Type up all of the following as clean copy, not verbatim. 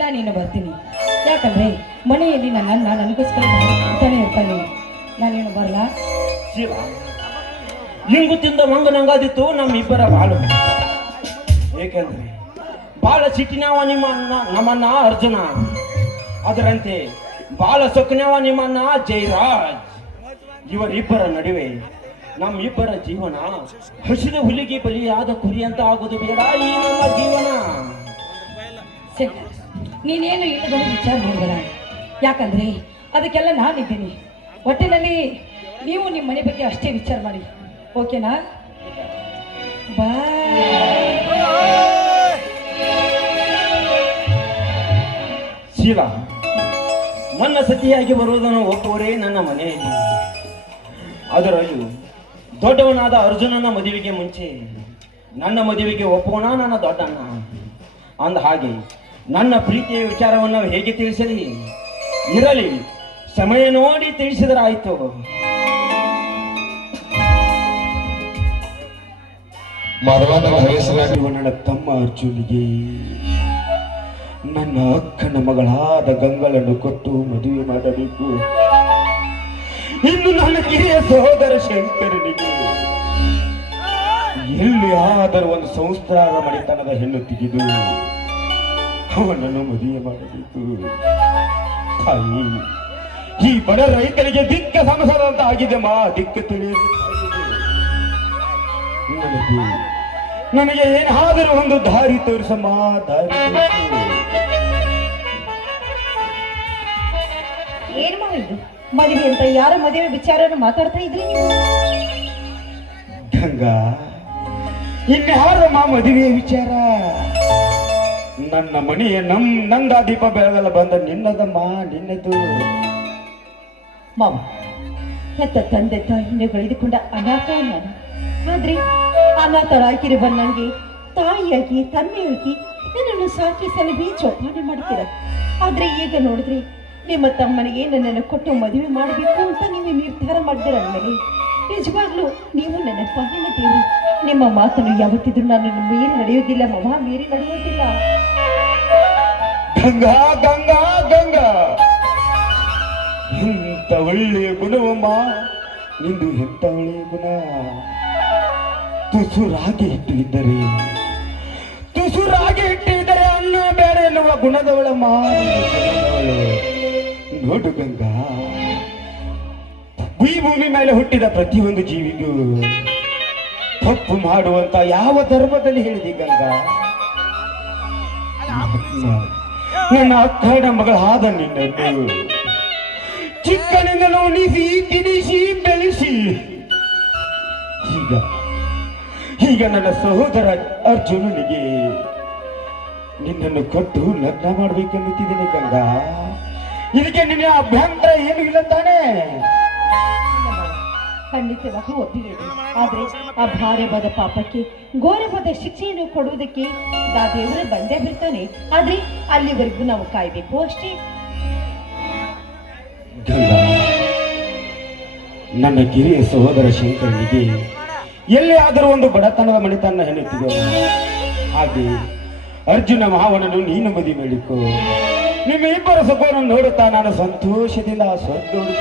ನಾನೇನು ಬರ್ತೀನಿ, ಯಾಕಂದ್ರೆ ಮನೆಯಲ್ಲಿ ನನಗೋಸ್ಕರ ಅಂತಾನೆ ಇರ್ತಾನೆ. ನಾನೇನು ಬರಲ್ಲ. ಶಿವ ನಿಂಗು ತಿಂದ ಮಂಗನಂಗಾದಿತ್ತು ನಮ್ಮಿಬ್ಬರ ಬಾಳು. ಏಕೆಂದ್ರೆ ಬಾಳ ಸಿಟ್ಟಿನವ ನಮ್ಮನ್ನ ಅರ್ಜುನ, ಅದರಂತೆ ಬಾಳ ಸೊಕ್ಕನವ ನಿಮ್ಮನ್ನ ಜಯರಾಜ್. ಇವರಿಬ್ಬರ ನಡುವೆ ನಮ್ಮಿಬ್ಬರ ಜೀವನ ಹಸಿದ ಹುಲಿಗೆ ಬಲಿಯಾದ ಕುರಿ ಅಂತ ಆಗೋದು ಬೇಡ ಈ ನಮ್ಮ ಜೀವನ. ನೀನೇನು ಇಲ್ಲದ ವಿಚಾರ ಮಾಡಬೇಡ, ಯಾಕಂದ್ರೆ ಅದಕ್ಕೆಲ್ಲ ನಾನಿದ್ದೀನಿ. ಒಟ್ಟಿನಲ್ಲಿ ನೀವು ನಿಮ್ಮ ಮನೆ ಬಗ್ಗೆ ಅಷ್ಟೇ ವಿಚಾರ ಮಾಡಿ, ಓಕೆನಾ? ಶೀಲಾ, ನನ್ನ ಸತಿಯಾಗಿ ಬರುವುದನ್ನು ಒಪ್ಪುವರೇ ನನ್ನ ಮನೆಯಲ್ಲಿ. ಅದರಲ್ಲೂ ದೊಡ್ಡವನಾದ ಅರ್ಜುನನ ಮದುವೆಗೆ ಮುಂಚೆ ನನ್ನ ಮದುವೆಗೆ ಒಪ್ಪೋಣ ನನ್ನ ದೊಡ್ಡಣ್ಣ. ಅಂದ ಹಾಗೆ ನನ್ನ ಪ್ರೀತಿಯ ವಿಚಾರವನ್ನು ಹೇಗೆ ತಿಳಿಸಲಿ? ಇರಲಿ, ಸಮಯ ನೋಡಿ ತಿಳಿಸಿದರಾಯ್ತು. ನನ್ನ ತಮ್ಮ ಅರ್ಜುನಿಗೆ ನನ್ನ ಅಕ್ಕನ ಮಗಳಾದ ಗಂಗಳನ್ನು ಕೊಟ್ಟು ಮದುವೆ ಮಾಡಬೇಕು. ಇನ್ನು ನನ್ನ ಕಿರಿಯ ಸಹೋದರ ಶಂಕರನಿಗೆ ಎಲ್ಲಿ ಆದರೂ ಒಂದು ಸಂಸ್ಕಾರ ಮಣಿತನದ ಹೆಣ್ಣು ತೆಗೆದು ಅವನನ್ನು ಮದುವೆ ಮಾಡಬೇಕು. ತಾಯಿ, ಈ ಬಡ ರೈತರಿಗೆ ದಿಕ್ಕ ಸಮಸದಂತ ಆಗಿದೆ ಮಾ, ದಿಕ್ಕ ತಿಳಿಯದು. ನನಗೆ ಏನಾದರೂ ಒಂದು ದಾರಿ ತೋರಿಸಮ್ಮ, ದಾರಿ ಏನ್ ಮಾಡಿದ್ದು? ಮದುವೆ ಅಂತ ಯಾರ ಮದುವೆ ವಿಚಾರನ ಮಾತಾಡ್ತಾ ಇದ್ರಿ ನೀವು? ಗಂಗಾ, ಇನ್ಯಾರಮ್ಮ ಮದುವೆ ವಿಚಾರ? ನನ್ನ ಮನೆಯ ನಂದ ದೀಪ ಬೆಳಗಲ್ಲ ಬಂದ ನಿನ್ನದಮ್ಮ, ನಿನ್ನದು. ಮಾವ, ಹೆತ್ತ ತಂದೆ ತಾಯಿನ ಬೆಳೆದುಕೊಂಡ ಅನಾಥ ನಾನು. ಆದ್ರೆ ಅನಾಥರಾಗಿರುವ ನನಗೆ ತಾಯಿಯಾಗಿ ತಂದೆಯಾಗಿ ನನ್ನನ್ನು ಸಾಕಿ ಸಲಹೆ ಚೋಪಾನೆ ಮಾಡ್ತೀರ. ಆದ್ರೆ ಈಗ ನೋಡಿದ್ರೆ ನಿಮ್ಮ ತಮ್ಮನಿಗೆ ನನ್ನನ್ನು ಕೊಟ್ಟು ಮದುವೆ ಮಾಡಬೇಕು ಅಂತ ನೀವು ನಿರ್ಧಾರ ಮಾಡಿದಿರ ಅಂದಮೇಲೆ ನಿಜವಾಗ್ಲೂ ನೀವು ನನ್ನ ಪಾಲಿನ ದೇವಿ. ನಿಮ್ಮ ಮಾತನ್ನು ಯಾವತ್ತಿದ್ರು ನಾನು ಮೀರಿ ನಡೆಯೋದಿಲ್ಲ ಮಾವ, ಮೀರಿ ನಡೆಯೋದಿಲ್ಲ. ಗಂಗಾ ಗಂಗಾ ಗಂಗಾ, ಎಂತ ಒಳ್ಳೆಯ ಗುಣವಮ್ಮ ನಿಂದು, ಎಂತ ಒಳ್ಳೆಯ ಗುಣ. ತುಸುರಾಗಿ ಇಟ್ಟಿದ್ದರೆ ಅನ್ನ ಬೇಡ ಎನ್ನುವ ಗುಣದವಳಮ್ಮ. ನೋಡು ಗಂಗಾ, ಈ ಭೂಮಿ ಮೇಲೆ ಹುಟ್ಟಿದ ಪ್ರತಿಯೊಂದು ಜೀವಿಗೂ ತಪ್ಪು ಮಾಡುವಂತ ಯಾವ ಧರ್ಮದಲ್ಲಿ ಹೇಳಿದೆ ಗಂಗಾ? ನನ್ನ ಅಕ್ಕನ ಮಗಳಾದ ನಿನ್ನನ್ನು ಚಿಕ್ಕನಿಂದಲೂ ಉಣಿಸಿ ತಿನಿಸಿ ಬೆಳೆಸಿ ಈಗ ನನ್ನ ಸಹೋದರ ಅರ್ಜುನನಿಗೆ ನಿನ್ನನ್ನು ಕೊಟ್ಟು ಲಗ್ನ ಮಾಡ್ಬೇಕೆನ್ನುತ್ತಿದ್ದೇನೆ ಗಂಗಾ. ಇದಕ್ಕೆ ನಿನ್ನ ಅಭ್ಯಂತರ ಏನು ಇಲ್ಲ ತಾನೇ? ಖಂಡಿತವಾಗೂ ಒಪ್ಪಿಗೆ ಇದೆ. ಆದ್ರೆ ಆ ಭಾರವಾದ ಪಾಪಕ್ಕೆ ಘೋರವಾದ ಶಿಕ್ಷೆಯನ್ನು ಕೊಡುವುದಕ್ಕೆ ಆ ದೇವರು ಬಂದೇ ಬರ್ತಾನೆ. ಆದ್ರೆ ಅಲ್ಲಿವರೆಗೂ ನಾವು ಕಾಯ್ಬೇಕು ಅಷ್ಟೇ. ಗಂಗಾ, ನನ್ನ ಕಿರಿಯ ಸಹೋದರ ಶಂಕರನಿಗೆ ಎಲ್ಲಿ ಆದರೂ ಒಂದು ಬಡತನದ ಮಣಿತನ ಹೆಣ್ಣುತ್ತಿದ್ದೋ ಹಾಗೆ ಅರ್ಜುನ ಮಾವನನ್ನು ನೀನು ಮದುವೆ ಮಾಡಿಕೊ. ನಿಮ್ಮ ಇಬ್ಬರ ಸುಖವನ್ನು ನೋಡುತ್ತಾ ನಾನು ಸಂತೋಷದಿಂದ ಸ್ವರ್ಗವನ್ನು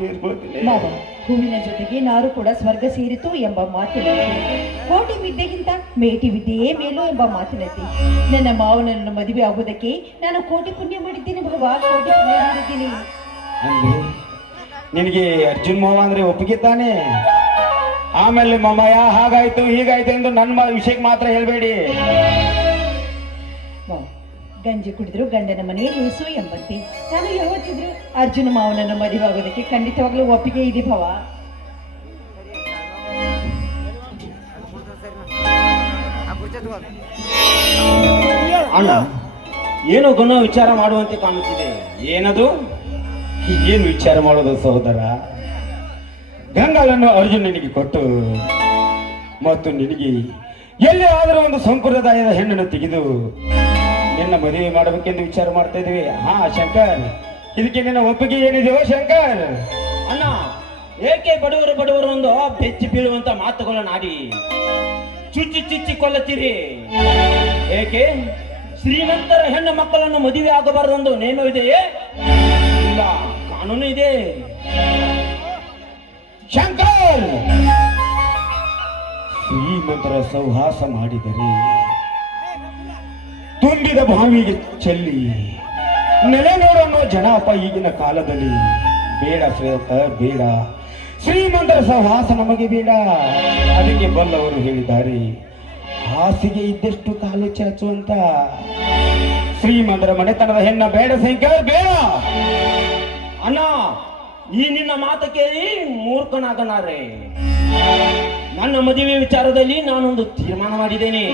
ಕೇಳಿಸ್ಕೊಳ್ತೀನಿ. ಮಾವ, ಹೂವಿನ ಜೊತೆಗೆ ನಾರು ಕೂಡ ಸ್ವರ್ಗ ಸೇರಿತು ಎಂಬ ಮಾತಿನಂತೆ, ಕೋಟಿ ವಿದ್ಯೆಗಿಂತ ಮೇಟಿ ವಿದ್ಯೆಯೇ ಮೇಲು ಎಂಬ ಮಾತಿನಂತೆ ನನ್ನ ಮಾವನನ್ನು ಮದುವೆ ಆಗುವುದಕ್ಕೆ ನಾನು ಕೋಟಿ ಪುಣ್ಯ ಮಾಡಿದ್ದೀನಿ ಭವ, ಕೋಟಿ ಪುಣ್ಯ ಮಾಡಿದ್ದೀನಿ. ಅಂದ್ರೆ ನಿನಗೆ ಅರ್ಜುನ್ ಮಾವ ಅಂದ್ರೆ ಒಪ್ಪಿಗೆ ತಾನೆ? ಆಮೇಲೆ ಮಾಮಯ್ಯ ಹಾಗಾಯ್ತು ಹೀಗಾಯ್ತು ಎಂದು ನನ್ನ ವಿಷಯಕ್ಕೆ ಮಾತ್ರ ಹೇಳ್ಬೇಡಿ. ಗಂಜಿ ಕುಡಿದ್ರು ಗಂಡನ ಮನೆಯಲ್ಲಿ ಉಸು ಎಂಬಂತೆ ನಾನು ಯಾವತ್ತಿದ್ರು ಅರ್ಜುನ ಮಾವನನ್ನು ಮದುವೆ ಆಗೋದಕ್ಕೆ ಖಂಡಿತವಾಗ್ಲೂ ಒಪ್ಪಿಗೆ ಇದೆ ಭವ. ಅಣ್ಣ, ಏನೋ ಗುಣ ವಿಚಾರ ಮಾಡುವಂತೆ ಕಾಣುತ್ತಿದೆ. ಏನದು? ಏನು ವಿಚಾರ ಮಾಡೋದು ಸಹೋದರ? ಗಂಗಾಳನ್ನು ಅರ್ಜುನನಿಗೆ ಕೊಟ್ಟು ಮತ್ತು ನಿನಗೆ ಎಲ್ಲಿ ಆದರೂ ಒಂದು ಸಂಪ್ರದಾಯದ ಹೆಣ್ಣನ್ನು ತೆಗೆದು ನಿನ್ನ ಮದುವೆ ಮಾಡಬೇಕೆಂದು ವಿಚಾರ ಮಾಡ್ತಾ ಇದ್ದೀವಿ. ಹಾ ಶಂಕರ್, ಇದಕ್ಕೆ ನಿನ್ನ ಒಪ್ಪಿಗೆ ಏನಿದೆಯೋ ಶಂಕರ್? ಅಣ್ಣ, ಏಕೆ ಬಡವರು ಒಂದು ಬೆಚ್ಚಿ ಬೀಳುವಂತ ಮಾತುಗಳನ್ನು ಆಡಿ ಚುಚ್ಚಿ ಕೊಲ್ಲುತ್ತೀರಿ? ಏಕೆ ಶ್ರೀಮಂತರ ಹೆಣ್ಣು ಮಕ್ಕಳನ್ನು ಮದುವೆ ಆಗಬಾರದೆಂದು ನೇಮ ಇದೆಯೇ? ಇಲ್ಲ, ಕಾನೂನು ಇದೆ. ಶಂಕರ್, ಶ್ರೀಮಂತರ ಸೌಹಾಸ ಮಾಡಿದರೆ ತುಂಬಿದ ಬಾವಿಗೆ ಚೆಲ್ಲಿ ನೆಲೆ ನೋಡೋ ಜನಾಪ ಈಗಿನ ಕಾಲದಲ್ಲಿ ಬೇಡ ಶ್ರೇಯಕ, ಬೇಡ. ಶ್ರೀಮಂತರ ಸಹವಾಸ ನಮಗೆ ಬೇಡ. ಅದಕ್ಕೆ ಬಲ್ಲವರು ಹೇಳಿದ್ದಾರೆ, ಹಾಸಿಗೆ ಇದ್ದಷ್ಟು ಕಾಲು ಚಾಚು ಅಂತ. ಶ್ರೀಮಂತರ ಮನೆತನದ ಹೆಣ್ಣ ಬೇಡ ಶಂಕರ್, ಬೇಡ. ಅಣ್ಣ, ಈ ನಿನ್ನ ಮಾತು ಕೇಳಿ ಮೂರ್ಖನಾಗನಾರೆ. ನನ್ನ ಮದುವೆ ವಿಚಾರದಲ್ಲಿ ನಾನೊಂದು ತೀರ್ಮಾನ ಮಾಡಿದ್ದೇನೆ.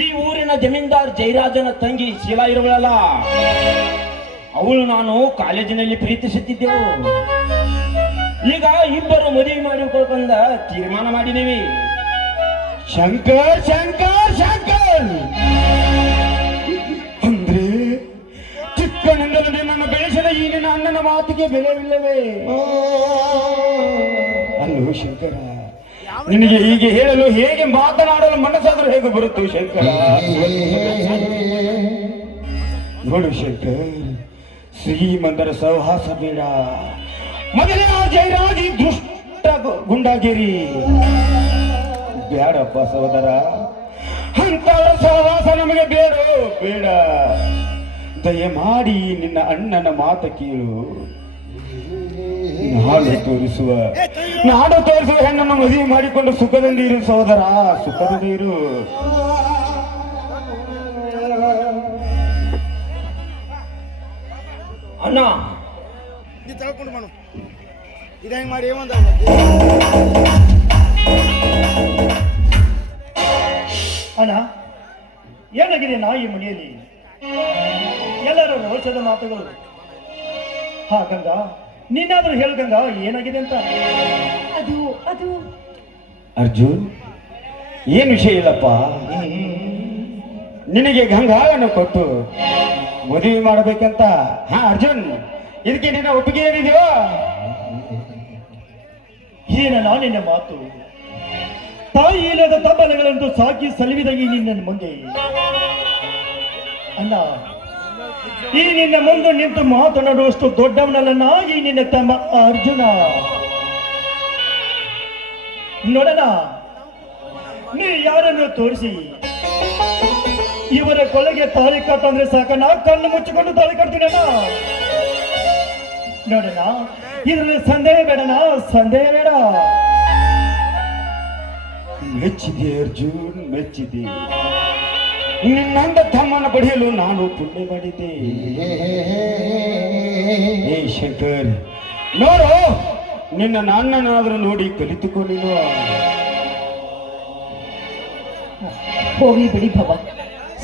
ಈ ಊರಿನ ಜಮೀನ್ದಾರ್ ಜಯರಾಜನ ತಂಗಿ ಶೀಲಾ ಇರುವಳಲ್ಲ, ಅವಳು ನಾನು ಕಾಲೇಜಿನಲ್ಲಿ ಪ್ರೀತಿಸುತ್ತಿದ್ದೆವು. ಈಗ ಇಬ್ಬರು ಮದುವೆ ಮಾಡಿಕೊಳ್ಳುವಂತ ತೀರ್ಮಾನ ಮಾಡಿದ್ದೀವಿ. ಶಂಕರ್ ಶಂಕರ್ ಶಂಕರ್ ಅಂದ್ರೆ ಚಿಕ್ಕನಿಂದಲೂ ನಿನ್ನನ್ನು ಬೆಳೆಸಿದ ಈ ನಿನ್ನ ಅಣ್ಣನ ಮಾತಿಗೆ ಬೆಲೆವಿಲ್ಲವೇ? ಅಲ್ಲೋ ಶಂಕರ, ನಿನಗೆ ಹೀಗೆ ಹೇಳಲು, ಹೇಗೆ ಮಾತನಾಡಲು ಮನಸ್ಸಾದರೂ ಹೇಗೆ ಬರುತ್ತು ಶಂಕರ? ನೋಡು ಶಂಕರ್, ಶ್ರೀಮಂತರ ಸಹವಾಸ ಬೇಡ. ಮೊದಲೇ ಆ ಜಯರಾಜಿ ದುಷ್ಟ ಗುಂಡಾಗಿರಿ ಬೇಡಪ್ಪ ಸಹೋದರ. ಅಂತವರ ಸಹವಾಸ ನಮಗೆ ಬೇಡ, ಬೇಡ. ದಯಮಾಡಿ ನಿನ್ನ ಅಣ್ಣನ ಮಾತು ಕೇಳು. ನಾಡು ತೋರಿಸುವ ಹೆಣ್ಣನ್ನು ಮದುವೆ ಮಾಡಿಕೊಂಡು ಸುಖದಿಂದ ಇರು ಸಹೋದರ, ಸುಖದಿಂದ ಇರು. ಅಣ್ಣ, ಮಾಡಿ ಅಣ್ಣ, ಏನಾಗಿದೆ ನಾಯಿ ಮನೆಯಲ್ಲಿ? ಎಲ್ಲರ ರೋಷದ ಮಾತುಗಳು. ಹಾ ಗಂಗಾ, ನೀನಾದ್ರೂ ಹೇಳು ಗಂಗಾ, ಏನಾಗಿದೆ ಅಂತ? ಅದು ಅದು ಅರ್ಜುನ್, ಏನ್ ವಿಷಯ ಇಲ್ಲಪ್ಪ. ನಿನಗೆ ಗಂಗಾಳನ್ನು ಕೊಟ್ಟು ಮದುವೆ ಮಾಡಬೇಕಂತ. ಹಾ ಅರ್ಜುನ್, ಇದಕ್ಕೆ ನಿನ್ನ ಒಪ್ಪಿಗೆ ಏನಿದೆಯೋ? ಏನಲ್ಲ ನಿನ್ನ ಮಾತು? ತಾಯಿ ಇಲ್ಲದ ತಬ್ಬಲಗಳಂತೂ ಸಾಕಿ ಸಲುವಿದ ಈ ನಿನ್ನ ಮುಂದೆ ಅಣ್ಣ, ಈ ನಿನ್ನ ಮುಂದೆ ನಿಂತು ಮಾತನಾಡುವಷ್ಟು ದೊಡ್ಡವನಲ್ಲ ಈ ನಿನ್ನ ತಮ್ಮ ಅರ್ಜುನ. ನೋಡೋಣ, ನೀ ಯಾರನ್ನು ತೋರಿಸಿ ಇವರ ಕೊಲೆಗೆ ತಾಳಿ ಕಟ್ಟಂದ್ರೆ ಸಾಕಣ್ಣ, ಕಣ್ಣು ಮುಚ್ಚಿಕೊಂಡು ತಾಳಿ ಕಟ್ತೀನಣ್ಣ. ನೋಡೋಣ, ಇದರಲ್ಲಿ ಸಂದೇಹ ಬೇಡಣ್ಣ, ಸಂದೇಹ ಬೇಡ. ಮೆಚ್ಚಿದೆ ಅರ್ಜುನ್, ಮೆಚ್ಚಿದೆ. ನಿನ್ನಂದ ತಮ್ಮನ ಪಡೆಯಲು ನಾನು ಪುಣ್ಯ ಮಾಡಿದ್ದೆ. ಏ ಶಂಕರ್, ನೋಡು, ನಿನ್ನ ನಾನ್ನನಾದರೂ ನೋಡಿ ಕಲಿತುಕೊ ನೀನು. ಹೋಗ್ಲಿ ಬಿಡಿ ಭವ.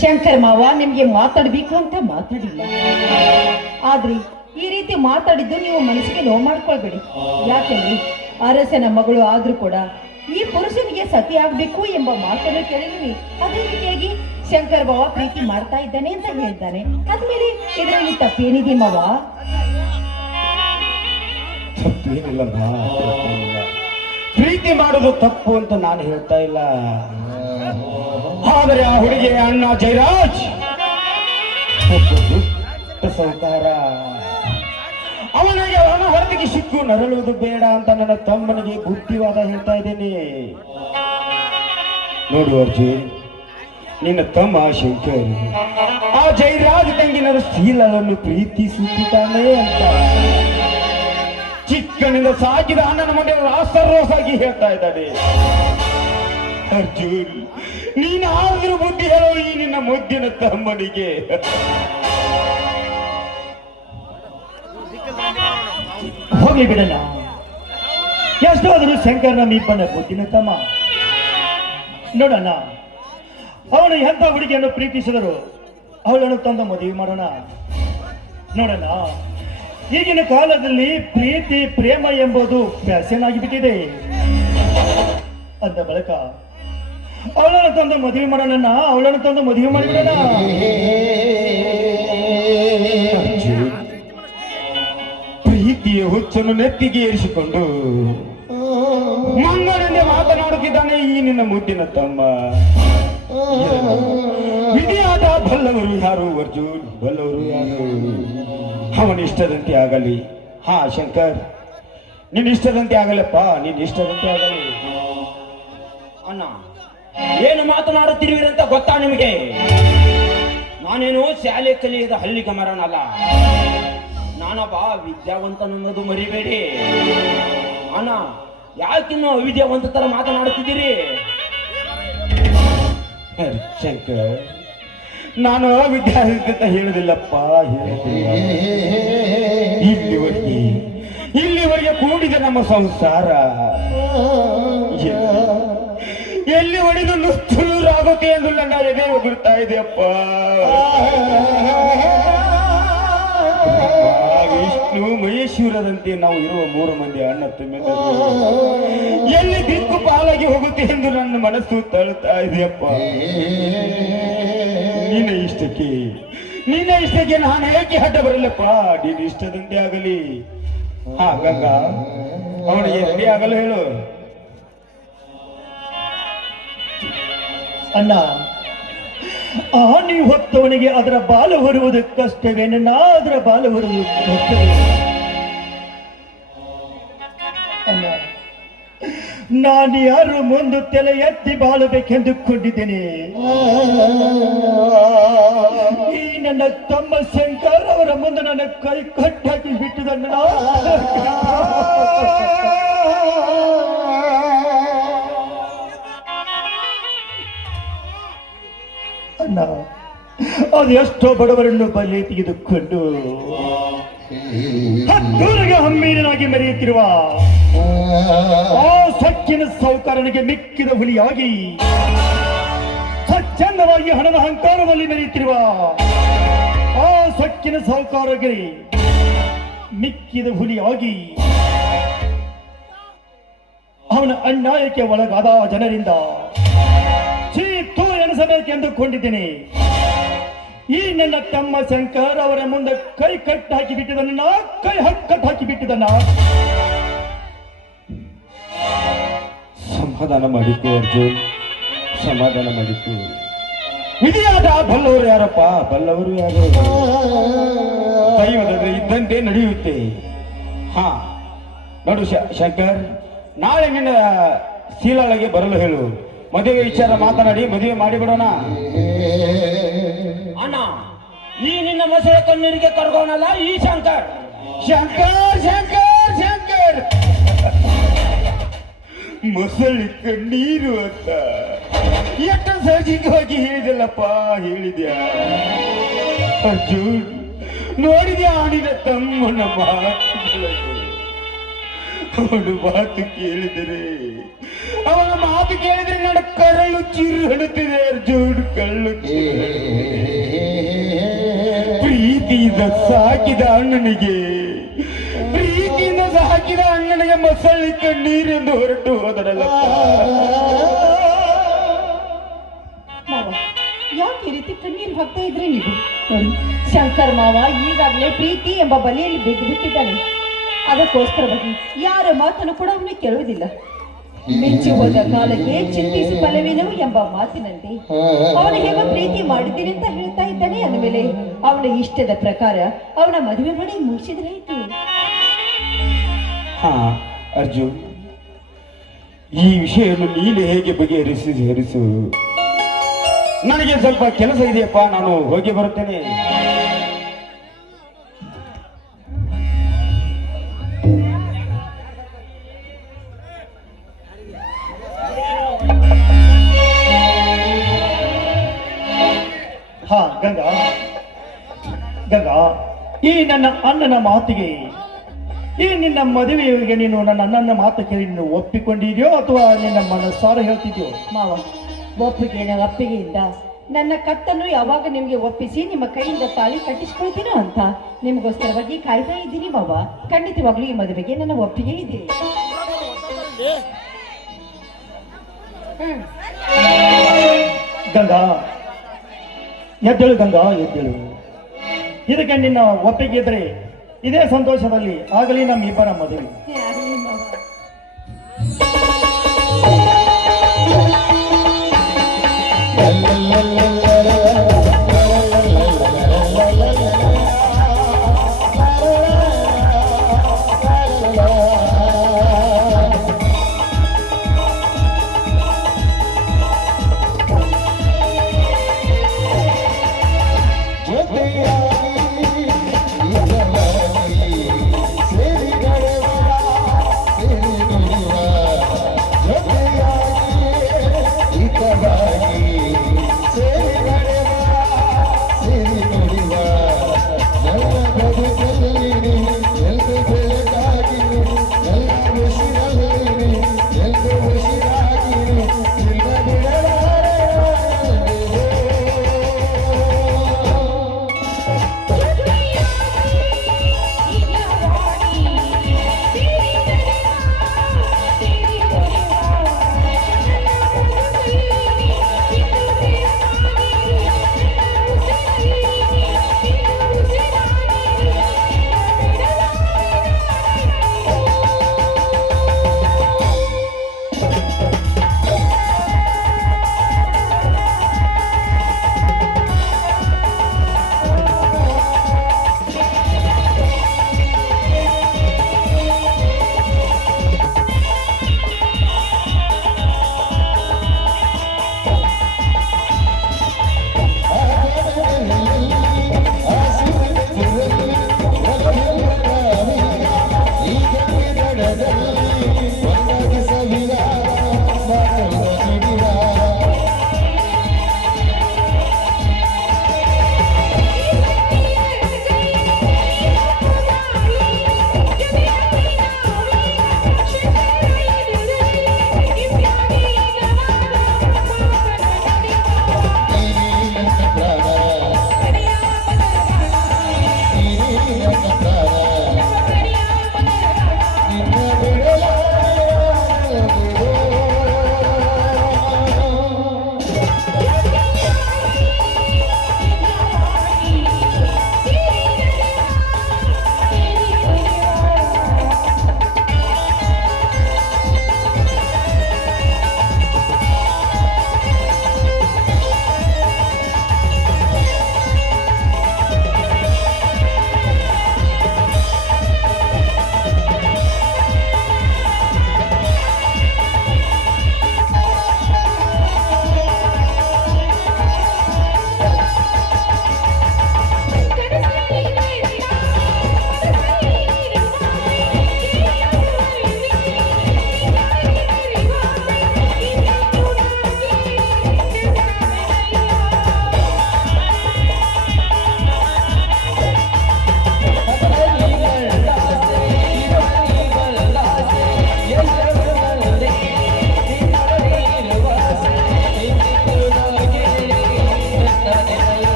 ಶಂಕರ್ ಮಾವ ನಿಮ್ಗೆ ಮಾತಾಡ್ಬೇಕು ಅಂತ ಮಾತಾಡಿಲ್ಲ, ಆದ್ರೆ ಈ ರೀತಿ ಮಾತಾಡಿದ್ದು ನೀವು ಮನಸ್ಸಿಗೆ ನೋವು ಮಾಡ್ಕೊಳ್ಬೇಡಿ. ಯಾಕೆಂದ್ರೆ ಅರಸನ ಮಗಳು ಆದ್ರೂ ಕೂಡ ಈ ಪುರುಷನಿಗೆ ಸತಿ ಆಗ್ಬೇಕು ಎಂಬ ಮಾತನ್ನು ಕೇಳಿದ್ವಿ. ಅದೇ ರೀತಿಯಾಗಿ ಶಂಕರ್ ಬಾವ ಪ್ರೀತಿ ಮಾಡ್ತಾ ಇದ್ದಾನೆ ಅಂತ ಹೇಳಿದ್ದಾನೆ. ಆದ್ಮೇಲೆ ಇದರಲ್ಲಿ ತಪ್ಪೇನಿದೆ ಮಾವ? ತಪ್ಪೇನಿಲ್ಲಮ್ಮ, ಪ್ರೀತಿ ಮಾಡೋದು ತಪ್ಪು ಅಂತ ನಾನು ಹೇಳ್ತಾ ಇಲ್ಲ. ಆದರೆ ಆ ಹುಡುಗಿಯ ಅಣ್ಣ ಜಯರಾಜ್ ಸೌಕಾರ, ಅವನಿಗೆ ಅವನ ಹೊರತಿಗೆ ಸಿಕ್ಕು ನರಳುವುದು ಬೇಡ ಅಂತ ನನ್ನ ತಮ್ಮನಿಗೆ ಬುದ್ಧಿವಾದ ಹೇಳ್ತಾ ಇದ್ದೇನೆ. ನೋಡು ಅರ್ಜುನ್, ನಿನ್ನ ತಮ್ಮ ಶಂಕರ್ ಆ ಜಯರಾಜ್ ತಂಗಿನ ಶೀಲಳನ್ನು ಪ್ರೀತಿಸುತ್ತಿದ್ದಾನೆ ಅಂತ ಚಿಕ್ಕನಿಂದ ಸಾಕಿದ ಅಣ್ಣನ ಮನೆ ರಾಸರೋಸಾಗಿ ಹೇಳ್ತಾ ಇದ್ದಾನೆ. ಅರ್ಜುನ್, ನೀನಾದ್ರೂ ಬುದ್ಧಿ ಹೇಳೋ ಈ ನಿನ್ನ ಮುದ್ದಿನ ತಮ್ಮನಿಗೆ. ಹೋಗ್ಲಿ ಬಿಡಲ್ಲ, ಎಷ್ಟಾದರೂ ಶಂಕರ್ ನಮ್ಮಿಬ್ಬನ ಬುದ್ಧಿನ ತಮ್ಮ. ನೋಡೋಣ, ಅವನು ಎಂಥ ಹುಡುಗಿಯನ್ನು ಪ್ರೀತಿಸಿದರು ಅವಳನ್ನು ತಂದ ಮದುವೆ ಮಾಡೋಣ. ನೋಡೋಣ, ಈಗಿನ ಕಾಲದಲ್ಲಿ ಪ್ರೀತಿ ಪ್ರೇಮ ಎಂಬುದು ಫ್ಯಾಷನ್ ಆಗಿಬಿಟ್ಟಿದೆ. ಅಂದ ಬಳಿಕ ಅವಳನ್ನು ತಂದು ಮದುವೆ ಮಾಡೋಣ, ಅವಳನ್ನು ತಂದು ಮದುವೆ ಮಾಡಿಬಿಡೋಣ. ಪ್ರೀತಿಯ ಹುಚ್ಚನ್ನು ನೆತ್ತಿಗೆ ಏರಿಸಿಕೊಂಡು ಮಂಗನಿಂದ ಮಾತನಾಡುತ್ತಿದ್ದಾನೆ ಈ ನಿನ್ನ ಮುದ್ದಿನ ತಮ್ಮ. ವಿಧಿಯಾದ ಬಲ್ಲವರು ಯಾರು ಅರ್ಜುನ್, ಬಲ್ಲವರು ಯಾರು? ಅವನ ಇಷ್ಟದಂತೆ ಆಗಲಿ. ಹಾ ಶಂಕರ್, ನಿನ್ನ ಇಷ್ಟದಂತೆ ಆಗಲಪ್ಪ, ನಿನ್ನ ಇಷ್ಟದಂತೆ ಆಗಲಿ. ಅಣ್ಣ, ಏನು ಮಾತನಾಡುತ್ತಿರುವಿರಂತ ಗೊತ್ತಾ ನಿಮಗೆ? ನಾನೇನು ಶಾಲೆ ಕಲಿಯದ ಹಳ್ಳಿಗ ಮರನಲ್ಲ, ನಾನೊಬ್ಬ ವಿದ್ಯಾವಂತನನ್ನೋದು ಮರಿಬೇಡಿ. ಅಣ್ಣ, ಯಾಕಿನ್ನು ಅವಿದ್ಯಾವಂತ ತರ ಮಾತನಾಡುತ್ತಿದ್ದೀರಿ? ಶಂಕರ್, ನಾನು ವಿದ್ಯಾರ್ಥಿ ಅಂತ ಹೇಳುದಿಲ್ಲಪ್ಪ, ಹೇಳುದಿಲ್ಲ. ಇಲ್ಲಿವರೆಗೆ ಕೂಡಿದ ನಮ್ಮ ಸಂಸಾರ ಎಲ್ಲಿ ಹೊಡೆದು ನುಚ್ಚುರಾಗುತ್ತೆ ಎಂದು ನನ್ನ ಎದೆ ಹೊಗಳ್ತಾ ಇದೆಯಪ್ಪ. ವಿಷ್ಣು ಮಹೇಶ್ವರದಂತೆ ನಾವು ಇರುವ 3 ಮಂದಿ ಅಣ್ಣ ತಮ್ಮೆಲ್ಲರೂ ಎಲ್ಲಿ ದಿಕ್ಕು ಪಾಲಾಗಿ ಹೋಗುತ್ತೆ ಎಂದು ನನ್ನ ಮನಸ್ಸು ತಳ್ತಾ ಇದೆಯಪ್ಪ. ನಿನ್ನ ಇಷ್ಟಕ್ಕೆ ನಾನು ಹೇಗೆ ಅಡ್ಡ ಬರಲ್ಲಪ್ಪ? ನಿನ್ನ ಇಷ್ಟದಂತೆ ಆಗಲಿ. ಹಾ ಗಂಗಾ, ಅವನಿಗೆ ರೆಡಿ ಆಗಲು ಹೇಳು. ಅಣ್ಣ, ಆನೆ ಹೊತ್ತವನಿಗೆ ಅದರ ಬಾಲ ಹೊರುವುದು ಕಷ್ಟವೇನಣ್ಣ, ಅದರ ಬಾಲ ಹೊರುವುದು ಕಷ್ಟವೇ. ಅಣ್ಣ, ನಾನು ಯಾರು ಮುಂದೆ ತಲೆ ಎತ್ತಿ ಬಾಳಬೇಕೆಂದುಕೊಂಡಿದ್ದೇನೆ. ಈ ನನ್ನ ತಮ್ಮ ಶಂಕರ್ ಅವರ ಮುಂದೆ ನನ್ನ ಕೈ ಕಟ್ಟಾಕಿ ಬಿಟ್ಟಿದಣ್ಣ. ಅಣ್ಣ, ಅದೆಷ್ಟೋ ಬಡವರನ್ನು ಬಲಿ ತೆಗೆದುಕೊಂಡು ಹತ್ತೂರಿಗೆ ಹಮ್ಮೀರನಾಗಿ ಮೆರೆಯುತ್ತಿರುವ ಆ ಸಕ್ಕಿನ ಸೌಕಾರನಿಗೆ ಮಿಕ್ಕಿದ ಹುಲಿಯಾಗಿ, ಸ್ವಚ್ಛಂದವಾಗಿ ಹಣದ ಅಹಂಕಾರದಲ್ಲಿ ಮೆರೆಯುತ್ತಿರುವ ಆ ಸಕ್ಕಿನ ಸೌಕಾರಗೆ ಮಿಕ್ಕಿದ ಹುಲಿಯಾಗಿ ಅವನ ಅನ್ಯಾಯಕ್ಕೆ ಒಳಗಾದ ಜನರಿಂದ ಚೀತು ಎನಿಸಬೇಕೆಂದುಕೊಂಡಿದ್ದೇನೆ. ಈ ನನ್ನ ತಮ್ಮ ಶಂಕರ್ ಅವರ ಮುಂದೆ ಕೈ ಕಟ್ಟು ಹಾಕಿ ಬಿಟ್ಟಿದ್ದನ್ನ, ಕೈ ಕಟ್ಟು ಹಾಕಿ ಬಿಟ್ಟಿದ್ದನ್ನ. ಸಮಾಧಾನ ಮಾಡಿತು ಅರ್ಜುನ್, ಸಮಾಧಾನ ಮಾಡಿತು. ವಿಧಿಯಾದ ಬಲ್ಲವರು ಯಾರಪ್ಪ? ಬಲ್ಲವರು ಯಾರು? ದೈವದ ಇದ್ದಂತೆ ನಡೆಯುತ್ತೆ. ಹಾ ನೋಡು ಶಂಕರ್, ನಾಳೆ ನಿನ್ನ ಶೀಲಾಳಿಗೆ ಬರಲು ಹೇಳು. ಮದುವೆ ವಿಚಾರ ಮಾತನಾಡಿ ಮದುವೆ ಮಾಡಿಬಿಡೋಣ. ಅಣ್ಣ, ಈ ನಿನ್ನ ಮೊಸಳೆ ಕಣ್ಣೀರಿಗೆ ಕರ್ಗೋಣಲ್ಲ ಈ ಶಂಕರ್. ಶಂಕರ್ ಶಂಕರ್ ಶಂಕರ್ ಮೊಸಳೆ ಕಣ್ಣೀರು ಅಂತ ಎಷ್ಟು ಸಹಜಿಕವಾಗಿ ಹೇಳಿದಲ್ಲಪ್ಪ, ಹೇಳಿದ್ಯಾ ಅರ್ಜುನ್? ನೋಡಿದ್ಯಾ ನಿನ್ನ ತಮ್ಮನ ಮಾತುಗಳನ್ನು? ಅವನ ಮಾತು ಕೇಳಿದರೆ ಅವನ ಮಾತು ಕೇಳಿದ್ರೆ ನನ್ನ ಕರಳು ಚಿರುಹಣುತ್ತಿದೆ ಅರ್ಜುನ್, ಕರಳು ಪ್ರೀತಿಯಿಂದ ಸಾಕಿದ ಅಣ್ಣನಿಗೆ, ಪ್ರೀತಿಯಿಂದ ಸಾಕಿದ ಅಣ್ಣನಿಗೆ ಮಸಳಿ ಕಣ್ಣೀರೆಂದು ಹೊರಟು ಹೋದರಲ್ಲ. ಮಾವ, ಯಾಕೆ ಈ ರೀತಿ ಕಣ್ಣೀರು ಹಾಕ್ತಾ ಇದ್ರೆ ನೀವು? ನೋಡಿ, ಶಂಕರ್ ಮಾವ ಈಗಾಗಲೇ ಪ್ರೀತಿ ಎಂಬ ಬಲೆಯಲ್ಲಿ ಬಿದ್ದು ಬಿಟ್ಟಿದ್ದಾನೆ. ಅದಕ್ಕೋಸ್ಕರವಾಗಿ ಯಾರ ಮಾತನ್ನು ಕೂಡ ಅವನು ಕೇಳುವುದಿಲ್ಲ. ಮಿಂಚಿ ಹೋದ ಕಾಲಕ್ಕೆ ಚಿಂತಿಸಿ ಫಲವೇನು ಎಂಬ ಮಾತಿನಂತೆ ಅವನು ಹೇಗೋ ಪ್ರೀತಿ ಮಾಡಿದ್ದೀನಿ ಅಂತ ಹೇಳ್ತಾ ಇದ್ದಾನೆ. ಅಂದಮೇಲೆ ಅವನ ಇಷ್ಟದ ಪ್ರಕಾರ ಅವನ ಮದುವೆ ಮಾಡಿ ಮುಗಿಸಿದ್ರಾಯ್ತು. ಹಾ ಅರ್ಜುನ್, ಈ ವಿಷಯವನ್ನು ನೀನು ಹೇಗೆ ಬಗೆಹರಿಸು. ನನಗೆ ಸ್ವಲ್ಪ ಕೆಲಸ ಇದೆಯಪ್ಪ, ನಾನು ಹೋಗಿ ಬರುತ್ತೇನೆ. ಹಾ ಗಂಗಾ, ಗಂಗಾ, ಈ ನನ್ನ ಅಣ್ಣನ ಮಾತಿಗೆ, ಈ ನಿನ್ನ ಮದುವೆಗೆ ನೀನು ನನ್ನ ಅಣ್ಣನ ಮಾತು ಕೇಳಿ ನೀನು ಒಪ್ಪಿಕೊಂಡಿದ್ಯೋ ಅಥವಾ ನಿನ್ನ ಮನಸ್ಸಾರ ಹೇಳ್ತಿದ್ಯೋ? ಮಾವ, ಅಪ್ಪಿಗೆಯಿಂದ ನನ್ನ ಕತ್ತನ್ನು ಯಾವಾಗ ನಿಮ್ಗೆ ಒಪ್ಪಿಸಿ ನಿಮ್ಮ ಕೈಯಿಂದ ತಾಳಿ ಕಟ್ಟಿಸ್ಕೊಳ್ತೀನೋ ಅಂತ ನಿಮಗೋಸ್ಕರವಾಗಿ ಕಾಯ್ತಾ ಇದ್ದೀನಿ ಮಾವ. ಖಂಡಿತವಾಗ್ಲೂ ಈ ಮದುವೆಗೆ ನನ್ನ ಒಪ್ಪಿಗೆ ಇದೆ. ಗಂಗಾ ಎದ್ದೇಳು, ಗಂಗಾ ಎದ್ದೇಳು. ಇದಕ್ಕೆ ನಿನ್ನ ಒಪ್ಪಿಗೆ ಇದ್ರೆ ಇದೇ ಸಂತೋಷದಲ್ಲಿ ಆಗಲಿ ನಮ್ಮಿಬ್ಬರ ಮದುವೆ. ಆಗ್ಲಿ ಮಾವ. ಸೇರಿ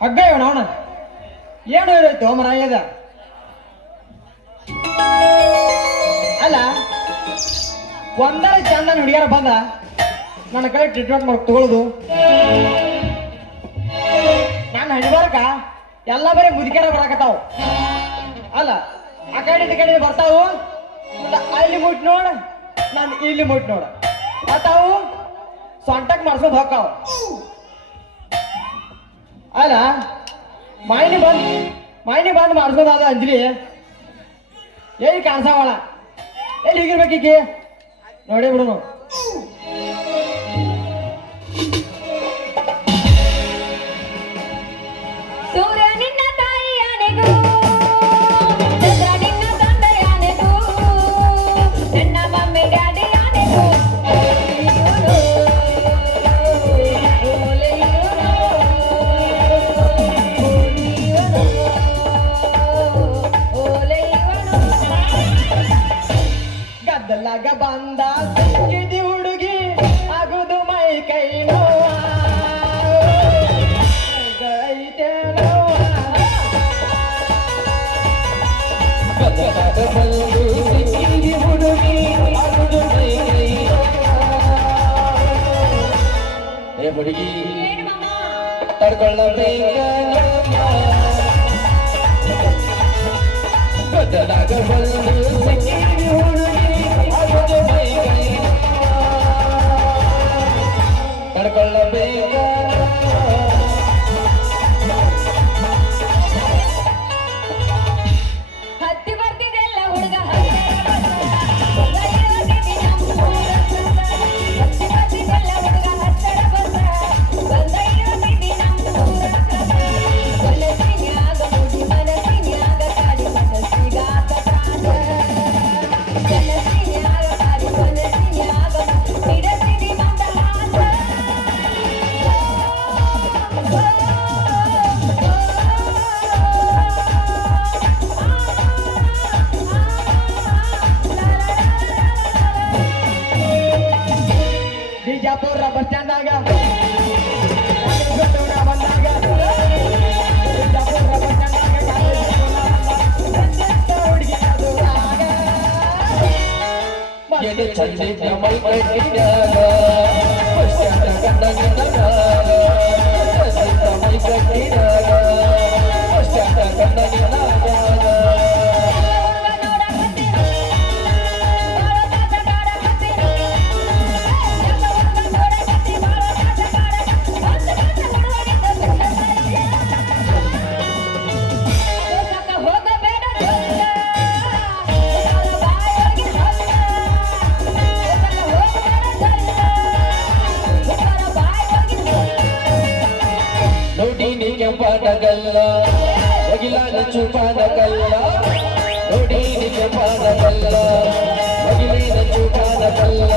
ಹಗ್ಗ ಇವನ ಅವನ ಏನು ಇರೋಯ್ತು ಮರಾಯದ ಅಲ್ಲ ಒಂದರ ಚಂದನ ಹುಡುಗಿಯರ ಬಂದ ನನ್ನ ಕಡೆ ಟ್ರೀಟ್ಮೆಂಟ್ ಮಾಡಿ ತಗೊಳ್ಳೋದು ನಾನು ಹಣಿಬಾರಕ ಎಲ್ಲ ಬರೀ ಮುದುಕೇರ ಬರಾಕತ್ತಾವ ಅಲ್ಲ ಆ ಕಡೆ ಈ ಕಡೆ ಬರ್ತಾವು ಮತ್ತೆ ಅಲ್ಲಿ ಮುಟ್ ನೋಡ ನಾನು ಇಲ್ಲಿ ಮುಟ್ ನೋಡ ಬರ್ತಾವು ಸೊಂಟಕ್ ಮಾಡ್ಸೋದು ಹೋಗ್ತಾವ ಅಲ್ಲ ಮಾಯಿನಿ ಬಂದು ಮಾಡಿಸ್ಬೋದಾದ ಅಂಜಲಿ ಎಲ್ಲಿ ಕಾಣಿಸವಳ ಎಲ್ಲಿ ಹೀಗಿರ್ಬೇಕೀಗೆ ನೋಡಿ ಬಿಡುನು ಸೂರ್ಯ ನಿನ್ನ ತಾಯಿಯಾನೆಗೂ ಚಂದ್ರ ನಿನ್ನ ತಂದೆಯಾನೆಗೂ ನನ್ನ ಮಮ್ಮಿ ಡ್ಯಾಡಿ ಯಾನೆಗೂ ಗದ್ದಲಾಗ ಬಂದ ಸಿಕ್ಕಿದಿ ಹುಡುಗಿ ಆಗುದು ಮೈ ಕೈ ನೋವ ಐತೆ ನೋವ ಗದ್ದಲಾಗ ಬಂದು ಸಿಕ್ಕಿದಿ ಹುಡುಗಿ ಆಗುದು ಮೈ ಕೈ ಏ ಹುಡುಗಿ ತಡ್ಕೊಳ್ಳಬೇಕ ಗದ್ದಲಾಗ ಬಂದು ಸಿಕ್ಕಿದಿ ಹುಡುಗಿ ತಡ್ಕೊಳ್ಳಬೇಕ ಹತ್ತಿ ಬರ್ತಿದೆಲ್ಲ ಹುಡುಗ ಬಿಜಾಪುರ ಬಸ್ ಸ್ಟ್ಯಾಂಡಾಗ ಬಂದಾಗ ಬಿಜಾಪುರ ಬಸ್ ಸ್ಟ್ಯಾಂಡಾಗ ಹುಡುಗಿ ಚಂದಿ ಮೈ ಕಟ್ಟಿದಾಗ ಬಸ್ ಸ್ಟ್ಯಾಂಡ್ ಕಂಡಾಗ ಮೈ ಕಟ್ಟಿದಾಗ ಬಸ್ ಸ್ಟ್ಯಾಂಡ್ ಕಂಡಾಗ ನೋಡಿ ಕೆಂಪಾನಗಲ್ಲ ಒಗಿಲಾನ ಚೂಪಾನಗಲ್ಲ ನೋಡಿ ಕೆಂಪಾನಗಲ್ಲ ಒಗಿಲಿನ ಚೂಪಾನಗಲ್ಲ